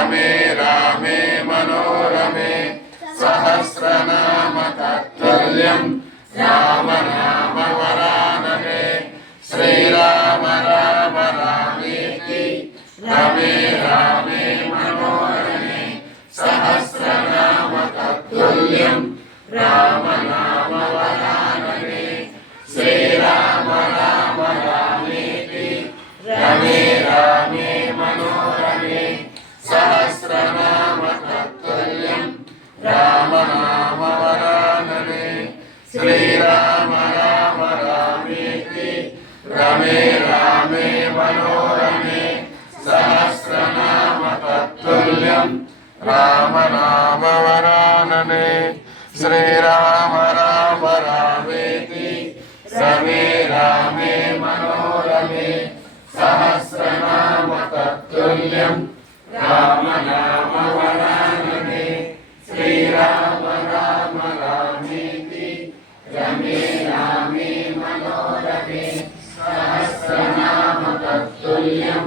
रमे रामे मनोरमे सहस्रनाम तत्तुल्यं राम नाम वरानने श्रीराम राम रामेति रमे रामे मनोरमे सहस्रनाम तत्तुल्यं राम नाम वरानने श्रीराम राम रामेति रमे रामे मनोरमे सहस्रनाम तत्तुल्यं राम नाम वरानने श्रीराम राम रामेति रमे रामे मनोरमे सहस्रनाम तत्तुल्यं राम नाम वरानने श्रीराम राम रामेति रमे रामे मनोरमे सहस्रनाम तत्तुल्यं राम नाम वरानने श्रीराम राम रामेति रमे रामे मनोरमे सहस्रनाम तत्तुल्यं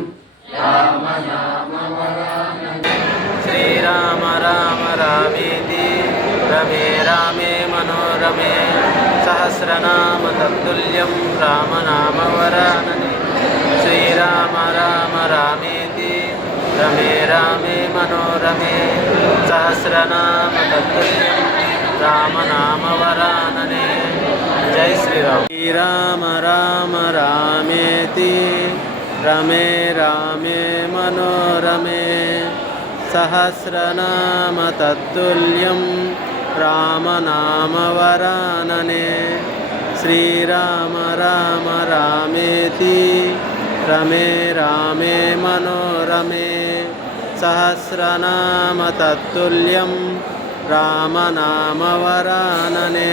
राम नाम वरानने श्रीराम राम रामेति रमे रामे मनोरमे सहस्रनाम तत्तुल्यं राम नाम वरानने श्रीराम राम रामेति रमे रामे मनोरमे सहस्रनाम तत्तुल्यं राम नाम वरानने। जय श्री राम। श्रीराम राम रामेति रमे रामे मनोरमे सहस्रनाम तत्तुल्यं राम नाम वरानने श्रीराम राम रामेति रमे रामे मनोरमे सहस्रनाम तत्तुल्यं राम नाम वरानने।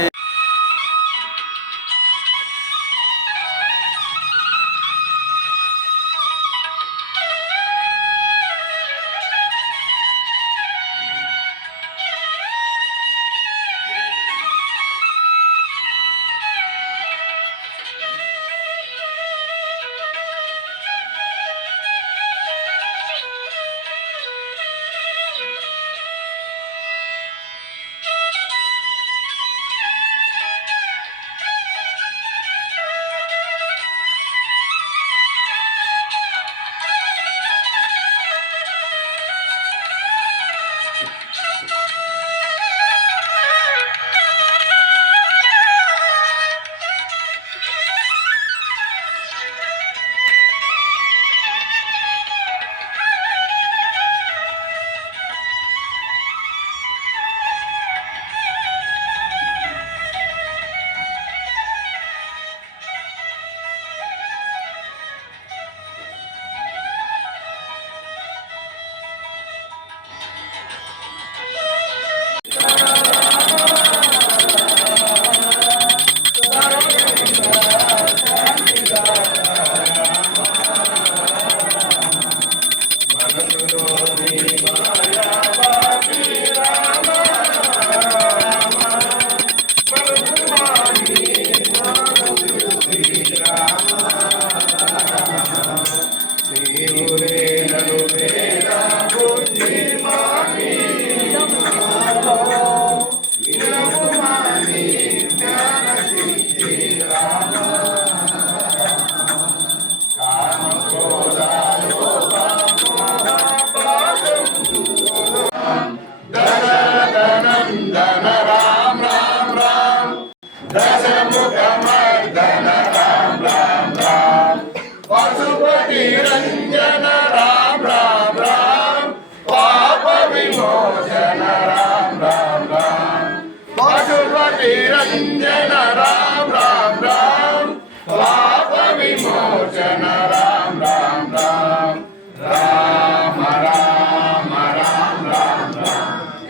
निरंजन राम राम राम पाप विमोचन राम राम राम राम राम राम राम राम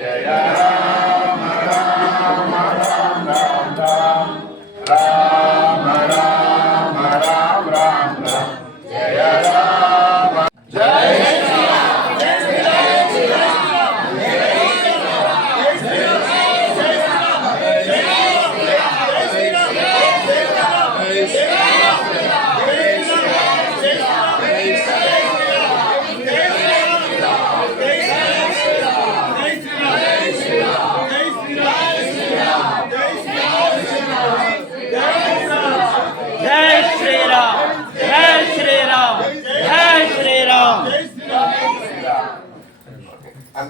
जय राम राम राम राम राम राम राम राम राम राम जय राम जय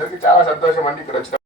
అందరికీ చాలా సంతోషం అండి ఇక్కడ వచ్చిన